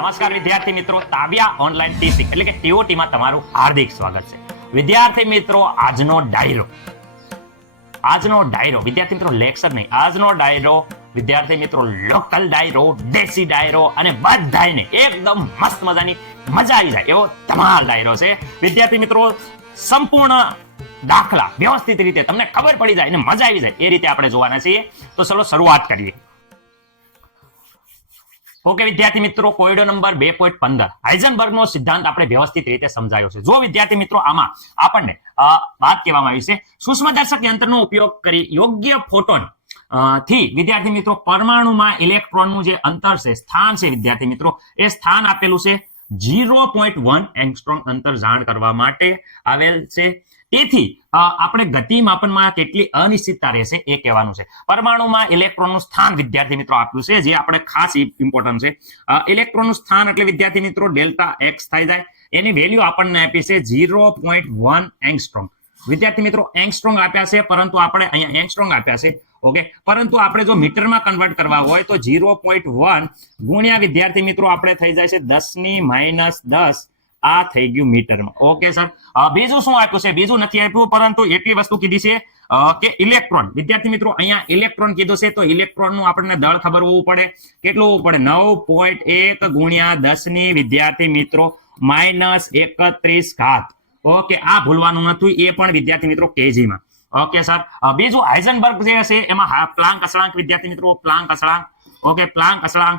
નમસ્કાર વિદ્યાર્થી મિત્રો, તાવ્યા ઓનલાઈન ટીસી એટલે કે TOT માં તમારું હાર્દિક સ્વાગત છે. વિદ્યાર્થી મિત્રો, આજનો ડાયરો. આજનો ડાયરો, વિદ્યાર્થી મિત્રો લેક્ચર નહીં, આજનો ડાયરો, વિદ્યાર્થી મિત્રો લોકલ ડાયરો, દેશી ડાયરો અને બધાને એકદમ મસ્ત મજાની મજા આવી જાય એવો ધમાલ ડાયરો છે. વિદ્યાર્થી મિત્રો, સંપૂર્ણ દાખલા વ્યવસ્થિત રીતે તમને ખબર પડી જાય અને મજા આવી જાય એ રીતે આપણે જોવાના છીએ. તો ચલો શરૂઆત કરીએ. ઓકે, વિદ્યાર્થી મિત્રો, કોયડો નંબર બે પોઈન્ટ પંદર. હાઇઝનબર્ગ નો સિદ્ધાંત આપણે વ્યવસ્થિત રીતે સમજાયો છે. જો વિદ્યાર્થી મિત્રો, આમાં આપણને વાત કહેવામાં આવી છે, સૂક્ષ્મદર્શક યંત્રનો ઉપયોગ કરી યોગ્ય ફોટોનથી વિદ્યાર્થી મિત્રો, પરમાણુમાં ઇલેક્ટ્રોનનું જે અંતર છે, સ્થાન છે, વિદ્યાર્થી મિત્રો, એ સ્થાન આપેલું છે. ઝીરો પોઈન્ટ વન એંગસ્ટ્રોંગ અંતર જાણ કરવા માટે આવેલ છે. તેથી આપણે ગતિ માપનમાં કેટલી અનિશ્ચિતતા રહેશે એ કહેવાનું છે. પરમાણુમાં ઇલેક્ટ્રોનનું સ્થાન, વિદ્યાર્થી મિત્રો, આપ્યું છે, જે આપણે ખાસ ઇમ્પોર્ટન્ટ છે. ઇલેક્ટ્રોનનું સ્થાન એટલે, વિદ્યાર્થી મિત્રો, ડેલ્ટા એક્સ થઈ જાય. એની વેલ્યુ આપણને આપી છે ઝીરો પોઈન્ટ વન એંગસ્ટ્રોંગ વિદ્યાર્થી મિત્રો એંગસ્ટ્રોંગ આપ્યા છે, પરંતુ આપણે અહીંયા એંગસ્ટ્રોંગ આપ્યા છે, ઓકે? પરંતુ આપણે જો મીટરમાં કન્વર્ટ કરવા હોય, તો ઝીરો પોઈન્ટ વન ગુણ્યા વિદ્યાર્થી મિત્રો, આપણે થઈ જાય છે દસની માઇનસ દસ. આ થઈ ગયું મીટરમાં. Okay, sir. બીજું શું આપ્યું છે? બીજું નથી આપ્યું, પરંતુ એટલી વસ્તુ કીધી છે કે ઇલેક્ટ્રોન. વિદ્યાર્થી મિત્રો, અહીંયા ઇલેક્ટ્રોન કીધું છે, તો ઇલેક્ટ્રોનનું આપણને દળ ખબર હોવું પડે. કેટલું હોવું પડે? નવ પોઈન્ટ એક ગુણ્યા દસની વિદ્યાર્થી મિત્રો, માઇનસ એકત્રીસ ઘાત. ઓકે, આ ભૂલવાનું નથી, એ પણ વિદ્યાર્થી મિત્રો કેજીમાં. Okay, sir. બીજું હાઇઝનબર્ગ જે હશે, એમાં પ્લાંક અસળાંક, વિદ્યાર્થી મિત્રો, પ્લાન્ક અસળાંક. ઓકે, પ્લાન્ક અસળાંક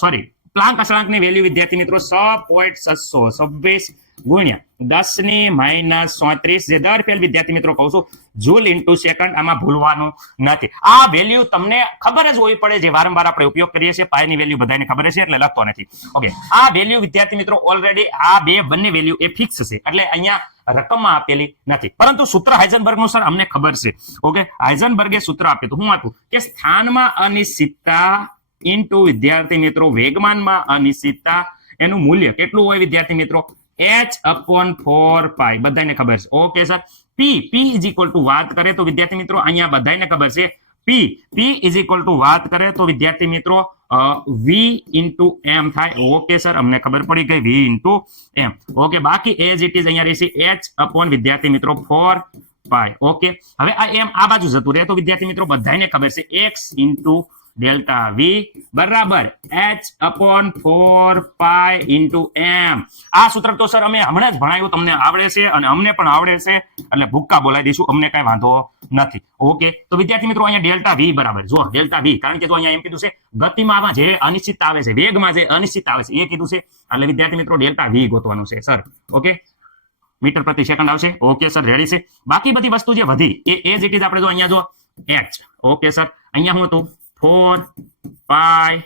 સોરી પ્લાન્ક અચળાંકની વેલ્યુ વિદ્યાર્થી મિત્રો સો પોઈન્ટ છસો, છવ્વીસ ગુણ્યા દસની માઇનસ ચોત્રીસ, જે દર ફેલ વિદ્યાર્થી મિત્રો કહું છું જૂલ ઇન્ટુ સેકન્ડ આમાં ભૂલવાનું નથી. આ વેલ્યુ તમને ખબર જ હોવી પડે, જે વારંવાર આપણે ઉપયોગ કરીએ છીએ, પાયની વેલ્યુ બધાને ખબર છે, એટલે લખતો નથી. ઓકે આ વેલ્યુ વિદ્યાર્થી મિત્રો ઓલરેડી આ બે બંને વેલ્યુ એ ફિક્સ છે, એટલે અહીંયા રકમમાં આપેલી નથી. પરંતુ સૂત્ર હાઇઝનબર્ગનું સર અમને ખબર છે. ઓકે હાઇઝનબર્ગે સૂત્ર આપ્યું હતું. હું આપ્યું કે સ્થાનમાં અનિશ્ચિતતા ઇન્ટુ વિદ્યાર્થી મિત્રો વેગમાનમાં અનિશ્ચિતતા એનું મૂલ્ય કેટલું હોય વિદ્યાર્થી મિત્રો? એચ અપોન ફોર પાઈ બધાને ખબર છે. Okay sir P P is equal to વાત કરે તો વિદ્યાર્થી મિત્રો અહીંયા બધાને ખબર છે. P P is equal to વાત કરે તો વિદ્યાર્થી મિત્રો વી ઇન્ટુ એમ થાય. ઓકે સર અમને ખબર પડી ગઈ. વી ઇન્ટુ એમ ઓકે બાકી એઝ ઇટ ઇઝ અહીંયા રહેશે. એચ અપોન વિદ્યાર્થી મિત્રો ફોર પાય ઓકે હવે આ એમ આ બાજુ જતું રહે તો વિદ્યાર્થી મિત્રો બધાને ખબર છે. એક્સ ઇન્ટુ ડેલ્ટા વી બરાબર H upon four pi into M આ સૂત્ર તો સર અમે હમણાં જ ભણાવ્યું, તમને આવડે છે અને અમને પણ આવડે છે. એટલે ભૂક્કા બોલાવી દઈશું, અમને કઈ વાંધો નથી. ઓકે, તો વિદ્યાર્થી મિત્રો, અહીંયા ડેલ્ટા વી બરાબર. જો ડેલ્ટા વી કારણ કે જો અહીંયા એમ કીધું છે, ગતિમાં જે અનિશ્ચિતતા આવે છે, વેગમાં જે અનિશ્ચિતતા આવે છે, એ કીધું છે. એટલે વિદ્યાર્થી મિત્રો, ડેલ્ટા વી ગોતવાનું છે સર ઓકે? મીટર પ્રતિ સેકન્ડ આવશે. ઓકે સર રેડી છે? બાકી બધી વસ્તુ જે વધી, એ એ જ ઇટ ઇઝ આપણે જો અહીંયા જો એચ ઓકે સર અહીંયા હું હતું. ફોર પાય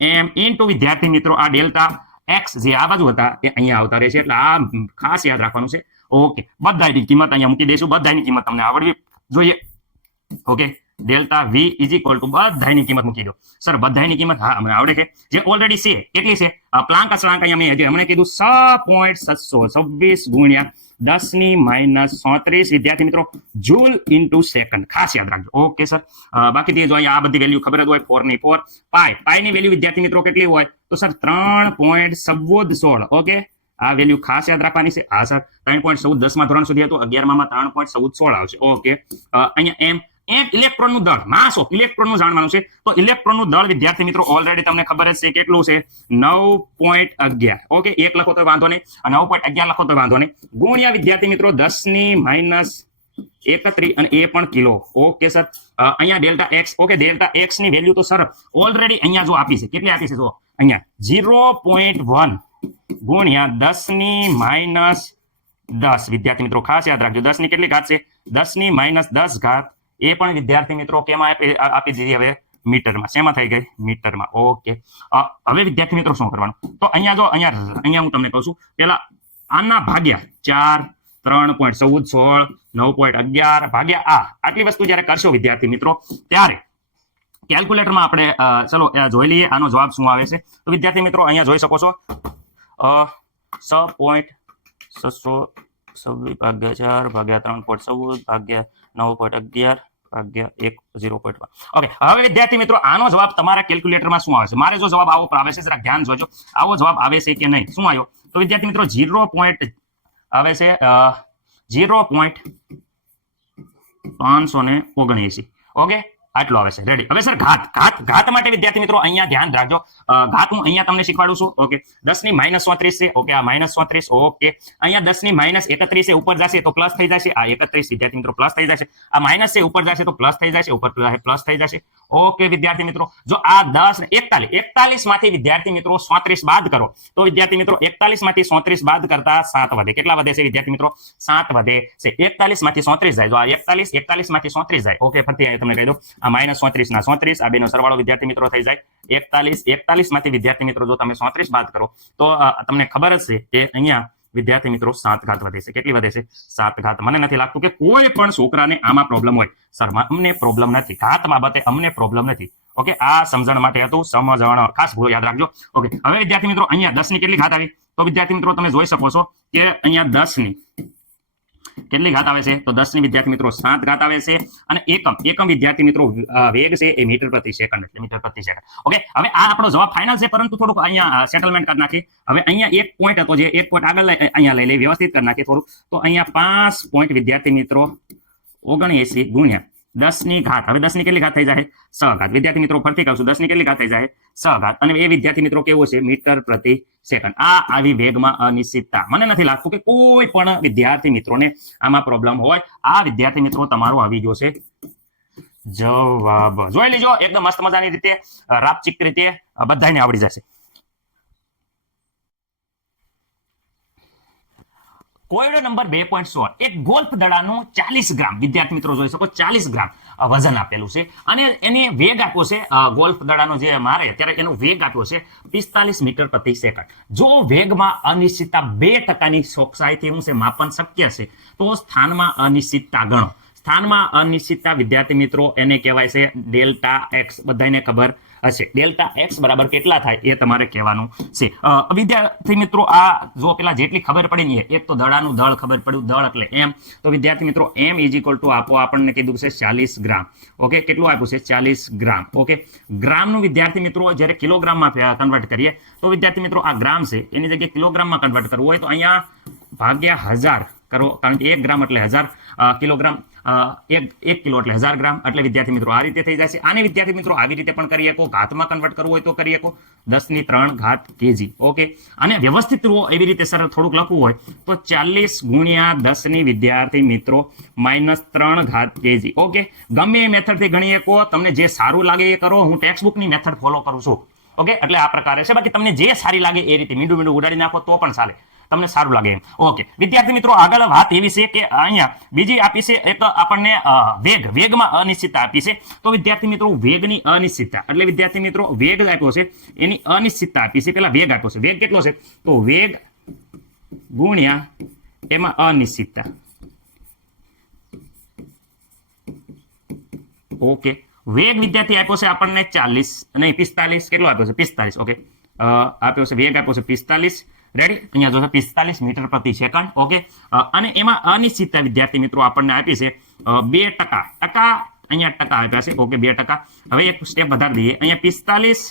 એમ ઇન્ટુ વિદ્યાર્થી મિત્રો આ ડેલ્ટા એક્સ જે આ બાજુ હતા એ અહીંયા આવતા રહેશે એટલે આ ખાસ યાદ રાખવાનું છે. ઓકે બધાની કિંમત અહીંયા મૂકી દઈશું. બધાની કિંમત તમને આવડવી જોઈએ. Okay delta V is equal to બધાની કિંમત મૂકી દો. સર બધાની કિંમત, હા, અમને આવડે છે. જે ઓલરેડી છે, કેટલી છે? આ પ્લાન્ક અસળાંક અહીંયા મેં હમણાં કીધું, છ પોઈન્ટ છસો છવ્વીસ ગુણ્યા દસની માઇનસ સોત્રીસ વિદ્યાર્થી મિત્રો, જૂલ ઇન્ટુ સેકન્ડ. ખાસ યાદ રાખજો. Okay, sir. બાકી તે જો અહીંયા આ બધી વેલ્યુ ખબર જ હોય ફોરની ફોર પાય પાયની વેલ્યુ, વિદ્યાર્થી મિત્રો, કેટલી હોય? તો સર, ત્રણ પોઈન્ટ ચૌદ સોળ. ઓકે? આ વેલ્યુ ખાસ યાદ રાખવાની છે. હા, સર. ત્રણ પોઈન્ટ ચૌદ દસમા ધોરણ સુધી હતું. અગિયારમાં ત્રણ પોઈન્ટ ચૌદ સોળ આવશે. ઓકે? અહીંયા એમ એમ ઇલેક્ટ્રોનનું દળ માસ ઇલેક્ટ્રોનનું જાણવાનું છે. તો ઇલેક્ટ્રોનનું દળ, વિદ્યાર્થી મિત્રો ઓલરેડી તમને ખબર જ છે કેટલું છે? નવ પોઈન્ટ અગિયાર. ઓકે, એક લખો તો વાંધો નહીં. નવ પોઈન્ટ અગિયાર લખો તો વાંધો નહીં. ગુણ્યા વિદ્યાર્થી મિત્રો દસની માઇનસ એકત્રીસ અને એ પણ કિલો. Okay, sir. અહીંયા ડેલ્ટા એક્સ, ઓકે, ડેલ્ટા એક્સની વેલ્યુ તો સર ઓલરેડી અહીંયા જો આપી છે. કેટલી આપી છે? જો અહીંયા ઝીરો પોઈન્ટ વન ગુણ્યા દસની માઇનસ દસ. વિદ્યાર્થી મિત્રો, ખાસ યાદ રાખજો. દસની કેટલી ઘાત છે? દસની માઇનસ દસ ઘાત એ પણ વિદ્યાર્થી મિત્રો કેમાં આપી દીધી હવે મીટરમાં? શેમાં થઈ ગઈ? મીટરમાં. ઓકે. હવે વિદ્યાર્થી મિત્રો શું કરવાનું? તો અહીંયા જો, અહીંયા અહીંયા હું તમને કહું છું. પેલા આના ભાગ્યા ચાર, ત્રણ પોઈન્ટ ચૌદ, સોળ, નવ પોઈન્ટ અગિયાર ભાગ્યા આ. આટલી વસ્તુ જ્યારે કરશો વિદ્યાર્થી મિત્રો, ત્યારે કેલ્ક્યુલેટરમાં આપણે ચલો જોઈ લઈએ. આનો જવાબ શું આવે છે? તો વિદ્યાર્થી મિત્રો, અહીંયા જોઈ શકો છો. છ પોઈન્ટ છસો છવ્વીસ ભાગ્યા ચાર ભાગ્યા ત્રણ પોઈન્ટ ચૌદ ભાગ્યા નવ પોઈન્ટ અગિયાર એક ઝીરો પોઈન્ટ ઓકે હવે વિદ્યાર્થી મિત્રો, આનો જવાબ તમારા કેલ્ક્યુલેટરમાં શું આવે છે મારે જો જવાબ આવો આવે છે ધ્યાન જોજો. આવો જવાબ આવે છે કે નહીં? શું આવ્યો? તો વિદ્યાર્થી મિત્રો, ઝીરો પોઈન્ટ આવે છે ઝીરો પોઈન્ટ પાંચસો ને ઓગણએસી. ઓકે આટલો આવે છે. રેડી હવે સર, ઘાત ઘાત ઘાત માટે વિદ્યાર્થી મિત્રો અહીંયા ધ્યાન રાખજો. ઘાત હું અહીંયા તમને શીખવાડું છું. ઓકે દસની માઇનસ ચોત્રીસ છે. ઓકે આ માઇનસ ચોત્રીસ. ઓકે અહીંયા દસની માઇનસ એકત્રીસ ઉપર જશે તો પ્લસ થઈ જશે. આ એકત્રીસ વિદ્યાર્થી મિત્રો પ્લસ થઈ જશે. આ માઇનસ છે, ઉપર જશે તો પ્લસ થઈ જશે. ઉપર પ્લસ થઈ જશે. ઓકે વિદ્યાર્થી મિત્રો. જો આ દસ એકતાલીસ એકતાલીસમાંથી વિદ્યાર્થી મિત્રો ચોત્રીસ બાદ કરો, તો વિદ્યાર્થી મિત્રો એકતાલીસમાંથી ચોત્રીસ બાદ કરતા સાત વધે. કેટલા વધે છે વિદ્યાર્થી મિત્રો? સાત વધે છે. એકતાલીસમાંથી ચોત્રીસ જાય. જો આ એકતાલીસ એકતાલીસમાંથી ચોત્રીસ જાય. ઓકે ફરીથી તમને કહી દઉં. આ માઇનસ ચોત્રીસ ના ચોત્રીસ આ બેનો સરવાળો વિદ્યાર્થી મિત્રો થઈ જાય એકતાલીસ. એકતાલીસમાંથી વિદ્યાર્થી મિત્રો જો તમે સોત્રીસ બાદ કરો, તો તમને ખબર હશે કે અહીંયા વિદ્યાર્થી મિત્રો સાત ઘાત વધે છે. કેટલી વધે છે? સાત ઘાત. મને નથી લાગતું કે કોઈ પણ છોકરાને આમાં પ્રોબ્લેમ હોય. સર અમને પ્રોબ્લેમ નથી. ઘાત બાબતે અમને પ્રોબ્લેમ નથી. ઓકે, આ સમજણ માટે હતું. સમજણ ખાસ ભૂલ યાદ રાખજો. ઓકે, હવે વિદ્યાર્થી મિત્રો, અહીંયા દસની કેટલી ઘાત આવી? તો વિદ્યાર્થી મિત્રો, તમે જોઈ શકો છો કે અહીંયા દસની કેટલી ઘાત આવે છે? તો દસની વિદ્યાર્થી મિત્રો સાત ઘાત આવે છે અને એકમ. એકમ વિદ્યાર્થી મિત્રો વેગ છે એ મીટર પ્રતિ સેકન્ડ એટલે મીટર પ્રતિ સેકન્ડ. ઓકે? હવે આ આપણો જવાબ ફાઇનલ છે, પરંતુ થોડુંક અહીંયા સેટલમેન્ટ કરી નાખી હવે અહીંયા એક પોઈન્ટ હતો જે એક પોઈન્ટ આગળ અહીંયા લઈ લઈ વ્યવસ્થિત કરી નાખી થોડુંક. તો અહીંયા પાંચ પોઈન્ટ વિદ્યાર્થી મિત્રો, ઓગણએસી ગુણ્યા દસની ઘાત. હવે દસની કેટલી ઘાત થઈ જાય સહઘાત ઘાત વિદ્યાર્થી મિત્રો ફરતી કહું છું દસની કેટલી ઘાત થઈ જાય સહઘાત અને એ વિદ્યાર્થી મિત્રો કેવું છે? મીટર પ્રતિ સેકન્ડ. આ આવી વેગમાં અનિશ્ચિતતા. મને નથી લાગતું કે કોઈ પણ વિદ્યાર્થી મિત્રોને આમાં પ્રોબ્લેમ હોય. આ વિદ્યાર્થી મિત્રો તમારો આવી ગયો છે જવાબ. જોઈ લેજો, એકદમ મસ્ત મજાની રીતે રાપચિક રીતે બધાને આવડી જશે. કોયડો નંબર બે પોઈન્ટ સોળ. એક ગોલ્ફ દડાનું ચાલીસ ગ્રામ. વિદ્યાર્થી મિત્રો જોઈ શકો, ચાલીસ ગ્રામ વજન આપેલું છે. અને એને વેગ આપ્યો છે ગોલ્ફ દડાનો જે મારે ત્યારે એનો વેગ આપ્યો છે પિસ્તાલીસ મીટર પ્રતિ સેકન્ડ. જો વેગમાં અનિશ્ચિતતા બે ટકાની ચોકસાઈથી હું છે, માપન શક્ય છે, તો સ્થાનમાં અનિશ્ચિતતા ગણો. સ્થાનમાં અનિશ્ચિતતા, વિદ્યાર્થી મિત્રો, એને કહેવાય છે ડેલ્ટા એક્સ, બધાને ખબર. હશે. ડેલ્ટા એક્સ બરાબર કેટલા થાય એ તમારે કહેવાનું છે. વિદ્યાર્થી મિત્રો, આ જો પેલા જેટલી ખબર પડી ને એક તો દડાનું દળ ખબર પડ્યું, દળ એટલે એમ. તો વિદ્યાર્થી મિત્રો, એમ ઇઝ ઇક્વલ ટુ આપો આપણને કીધું છે ચાલીસ ગ્રામ. ઓકે, કેટલું આપ્યું છે? ચાલીસ ગ્રામ. ઓકે, ગ્રામનું વિદ્યાર્થી મિત્રો, જ્યારે કિલોગ્રામમાં કન્વર્ટ કરીએ, તો વિદ્યાર્થી મિત્રો, આ ગ્રામ છે, એની જગ્યાએ કિલોગ્રામમાં કન્વર્ટ કરવું હોય તો અહીંયા ભાગ્યા હજાર કરો. કારણ કે એક ગ્રામ એટલે હજાર કિલોગ્રામ એક એક કિલો એટલે હજાર ગ્રામ. એટલે વિદ્યાર્થી મિત્રો આ રીતે થઈ જશે. આને વિદ્યાર્થી મિત્રો આવી રીતે પણ કરી શકો. ઘાતમાં કન્વર્ટ કરવું હોય તો કરી શકો. દસની ત્રણ ઘાત કેજી ઓકે અને વ્યવસ્થિત એવી રીતે સરળ થોડુંક લખવું હોય તો ચાલીસ ગુણ્યા દસની વિદ્યાર્થી મિત્રો માઇનસ ત્રણ ઘાત કેજી ઓકે ગમે એ મેથડથી ગણી શકો. તમને જે સારું લાગે એ કરો. હું ટેક્સ્ટબુકની મેથડ ફોલો કરું છું. ઓકે એટલે આ પ્રકારે છે. બાકી તમને જે સારી લાગે એ રીતે મીંડું મીંડું ઉડાડી નાખો તો પણ ચાલે. તમને સારું લાગે ઓકે વિદ્યાર્થી મિત્રો, આગળ વાત એવી છે કે અહીંયા બીજી આપી છે, એક આપણને વેગ, વેગમાં અનિશ્ચિતતા આપી છે. તો વિદ્યાર્થી મિત્રો, વેગની અનિશ્ચિતતા, એટલે વિદ્યાર્થી મિત્રો, વેગ આપ્યો છે. એની અનિશ્ચિતતા આપી છે. પેલા વેગ આપ્યો છે. વેગ કેટલો છે? તો વેગ ગુણ્યા એમાં અનિશ્ચિતતા. ઓકે વેગ વિદ્યાર્થી આપ્યો છે આપણને ચાલીસ, નહીં, પિસ્તાલીસ, કેટલો આપ્યો છે? પિસ્તાલીસ ઓકે આપ્યો છે, વેગ આપ્યો છે, પિસ્તાલીસ. રેડી અહીંયા જોશે પિસ્તાલીસ મીટર પ્રતિ સેકન્ડ ઓકે અને એમાં અનિશ્ચિતતા વિદ્યાર્થી મિત્રો આપણને આપી છે બે ટકા. ટકા અહીંયા ટકા આપ્યા છે ઓકે બે ટકા. હવે એક સ્ટેપ વધારી દઈએ. અહીંયા પિસ્તાલીસ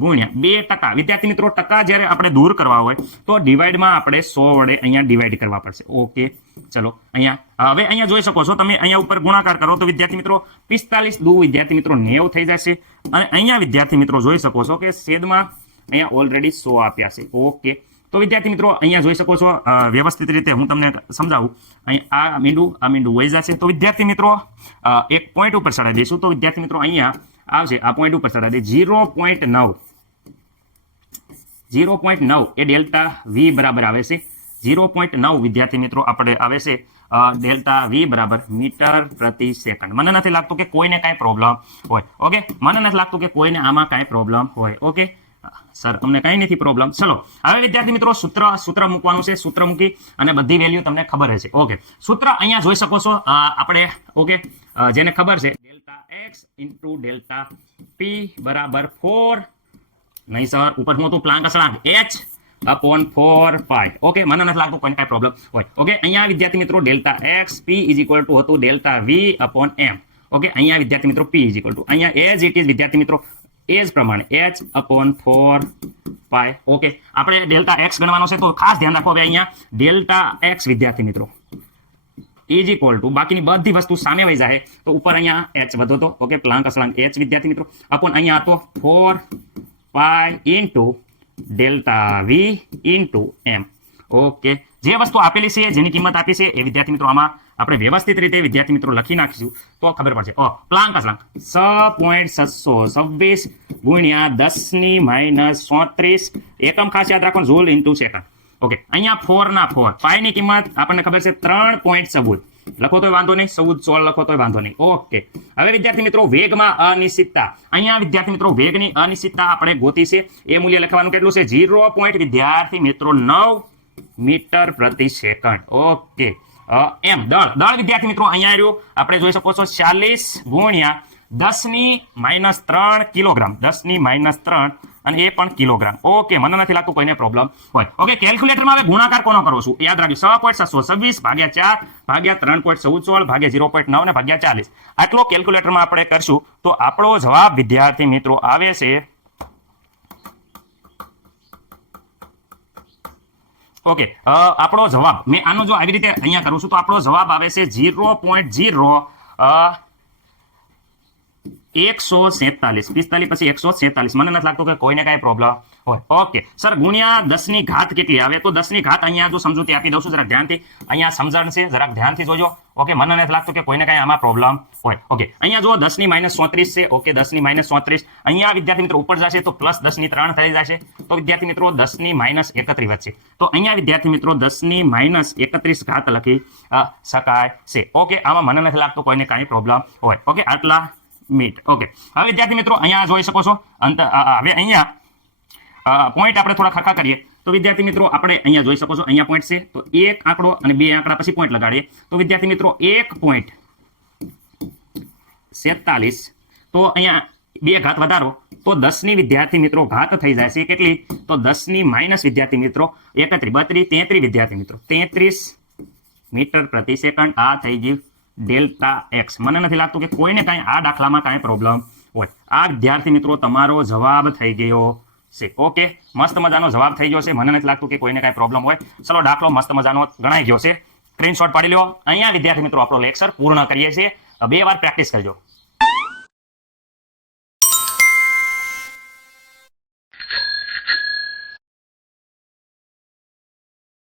ગુણ્યા બે ટકા. વિદ્યાર્થી મિત્રો, ટકા જ્યારે આપણે દૂર કરવા હોય, તો ડિવાઈડમાં આપણે સો વડે અહીંયા ડિવાઈડ કરવા પડશે. ઓકે ચલો, અહીંયા. હવે અહીંયા જોઈ શકો છો, તમે અહીંયા ઉપર ગુણાકાર કરો તો વિદ્યાર્થી મિત્રો, પિસ્તાલીસ દુ વિદ્યાર્થી મિત્રો નેવ થઈ જશે. અને અહીંયા વિદ્યાર્થી મિત્રો જોઈ શકો છો કે સેદમાં અહીંયા ઓલરેડી સો આપ્યા છે. ઓકે તો વિદ્યાર્થી મિત્રો, અહીંયા જોઈ શકો છો વ્યવસ્થિત રીતે હું તમને સમજાવું. અહીં આ મીંડું આ મીંડું વહી જશે. તો વિદ્યાર્થી મિત્રો એક પોઈન્ટ ઉપર ચડાવી દઈશું. તો વિદ્યાર્થી મિત્રો, અહીંયા આવશે. આ પોઈન્ટ ઉપર ચડાવી દે. ઝીરો પોઈન્ટ નવ. ઝીરો પોઈન્ટ નવ એ ડેલ્ટા વી બરાબર આવે છે. ઝીરો પોઈન્ટ નવ વિદ્યાર્થી મિત્રો, આપણે આવે છે ડેલ્ટા વી બરાબર મીટર પ્રતિ સેકન્ડ. મને નથી લાગતું કે કોઈને કાંઈ પ્રોબ્લેમ હોય. ઓકે? મને નથી લાગતું કે કોઈને આમાં કાંઈ પ્રોબ્લેમ હોય. ઓકે? સર તમને કંઈ નથી પ્રોબ્લેમ ચલો, હવે વિદ્યાર્થી મિત્રો સૂત્ર સૂત્ર મૂકવાનું છે, સૂત્ર મૂકી અને બધી વેલ્યુ તમને ખબર હશે. ઓકે સૂત્ર અહીંયા જોઈ શકો છો. આપણે ઓકે જેને ખબર છે, delta X into delta P બરાબર ફોર. નહીં સર, ઉપર હતું Planck અસળાંક H upon four pi okay મને નથી લાગતું કોઈ કાંઈ પ્રોબ્લેમ હોય. ઓકે અહીંયા વિદ્યાર્થી મિત્રો delta X P is equal to હતું delta V upon M okay અહીંયા વિદ્યાર્થી મિત્રો પી ઇઝ ઇક્વલ ટુ અહીંયા એઝ ઇટ ઇઝ વિદ્યાર્થી મિત્રો એ જ પ્રમાણે. H upon four pi okay આપણે ડેલ્ટા એક્સ ગણવાનો છે તો ખાસ ધ્યાન રાખો હવે અહીંયા. ડેલ્ટા એક્સ વિદ્યાર્થી મિત્રો. ઇઝ ઇક્વલ ટુ બાકીની બધી વસ્તુ સામે વહી જાય તો ઉપર અહીંયા એચ વધો તો. ઓકે પ્લાંક અસલાંક એચ વિદ્યાર્થી મિત્રો. અપોન અહીંયા હતો four pi into delta V into M okay જે વસ્તુ આપેલી છે, જેની કિંમત આપી છે, એ વિદ્યાર્થી મિત્રો આમાં આપણે વ્યવસ્થિત રીતે વિદ્યાર્થી મિત્રો લખી નાખીશું. તો ખબર પડશે. ઓ પ્લાંક અસલાંક સ પોઈન્ટ છસો છવ્વીસ ગુણ્યા દસની માઇનસ ચોત્રીસ એકમ ખાસ યાદ રાખો ઝૂલ ઇન્ટુ સેકન્ડ. ઓકે અહીંયા ફોર ના ફોર. પાયની કિંમત આપણને ખબર છે ત્રણ પોઈન્ટ ચૌદ. લખો તો વાંધો નહીં. ચૌદ સોળ લખો તોય વાંધો નહીં. ઓકે. હવે વિદ્યાર્થી મિત્રો વેગમાં અનિશ્ચિતતા. અહીંયા વિદ્યાર્થી મિત્રો વેગની અનિશ્ચિતતા આપણે ગોતી છે. એ મૂલ્ય લખવાનું કેટલું છે? ઝીરો પોઈન્ટ વિદ્યાર્થી મિત્રો નવ મીટર પ્રતિ સેકન્ડ. ઓકે. અ, એમ. દળ. દળ વિદ્યાર્થી મિત્રો, અહીંયા રહ્યું. આપણે જોઈ શકો છો ચાલીસ ગુણ્યા દસની માઇનસ ત્રણ કિલોગ્રામ. દસની માઇનસ ત્રણ અને એ પણ કિલોગ્રામ. ઓકે, મને નથી લાગતું કોઈને પ્રોબ્લેમ હોય. ઓકે કેલ્ક્યુલેટરમાં હવે ગુણાકાર કોનો કરવો છું? યાદ રાખજો સવા પોઈન્ટ સાતસો છવ્વીસ ભાગ્યા ચાર ભાગ્યા ત્રણ પોઈન્ટ ચૌદ સોળ ભાગ્યા ઝીરો પોઈન્ટ નવ ને ભાગ્યા ચાલીસ. આટલો કેલ્ક્યુલેટરમાં આપણે કરશું તો આપણો જવાબ વિદ્યાર્થી મિત્રો આવે છે ઓકે આપણો જવાબ. મેં આનો જો આવી રીતે અહીંયા કરું છું, તો આપણો જવાબ આવે છે ઝીરો પોઈન્ટ ઝીરો એકસો સેતાલીસ પિસ્તાલીસ પછી એકસો સેતાલીસ મને નથી લાગતું કે કોઈને કાંઈ પ્રોબ્લેમ હોય. ઓકે સર, ગુણ્યા દસની ઘાત કેટલી આવે? તો દસની ઘાત અહીંયા જો સમજૂતી આપી દઉં છું, જરાક ધ્યાનથી. અહીંયા સમજણ છે, જરાક ધ્યાનથી જોજો. ઓકે મને નથી લાગતું કે કોઈને કાંઈ આમાં પ્રોબ્લેમ હોય. ઓકે અહીંયા જો દસની માઇનસ ચોત્રીસ છે. ઓકે દસની માઇનસ ચોત્રીસ. અહીંયા વિદ્યાર્થી મિત્રો ઉપર જશે તો પ્લસ દસની ત્રણ થઈ જશે. તો વિદ્યાર્થી મિત્રો, દસની માઇનસ એકત્રીસ વધશે તો અહીંયા વિદ્યાર્થી મિત્રો, દસની માઇનસ એકત્રીસ ઘાત લખી શકાય છે. ઓકે આમાં મને નથી લાગતું કોઈને કાંઈ પ્રોબ્લેમ હોય. ઓકે આટલા મીટ ઓકે હવે વિદ્યાર્થી મિત્રો, અહીંયા જોઈ શકો છો. અંત હવે અહીંયા પોઈન્ટ આપણે થોડા ખરખા કરીએ. તો વિદ્યાર્થી મિત્રો, આપણે અહીંયા જોઈ શકો છો, અહીંયા પોઈન્ટ છે. તો એક આંકડો અને બે આંકડા પછી પોઈન્ટ લગાડીએ. તો વિદ્યાર્થી મિત્રો, એક પોઈન્ટ સેતાલીસ. તો અહીંયા બે ઘાત વધારો. તો દસની વિદ્યાર્થી મિત્રો, ઘાત થઈ જાય છે. કેટલી? તો દસની માઇનસ વિદ્યાર્થી મિત્રો, એકત્રીસ. બત્રીસ, તેત્રીસ વિદ્યાર્થી મિત્રો. તેત્રીસ મીટર પ્રતિ સેકન્ડ. આ થઈ ગયું ડેલ્ટા એક્સ. મને નથી લાગતું કે કોઈને કાંઈ આ દાખલામાં કાંઈ પ્રોબ્લેમ હોય. આ વિદ્યાર્થી મિત્રો, તમારો જવાબ થઈ ગયો. છે. ઓકે, મસ્ત મજાનો જવાબ થઈ ગયો છે. મને નથી લાગતું કે કોઈને કાંઈ પ્રોબ્લેમ હોય. ચલો, દાખલો મસ્ત મજાનો ગણાઈ ગયો છે. સ્ક્રીનશોટ પાડી લો અહીંયા, વિદ્યાર્થી મિત્રો, આપણો લેક્ચર પૂર્ણ કરીએ છીએ. બે વાર પ્રેક્ટિસ કરજો.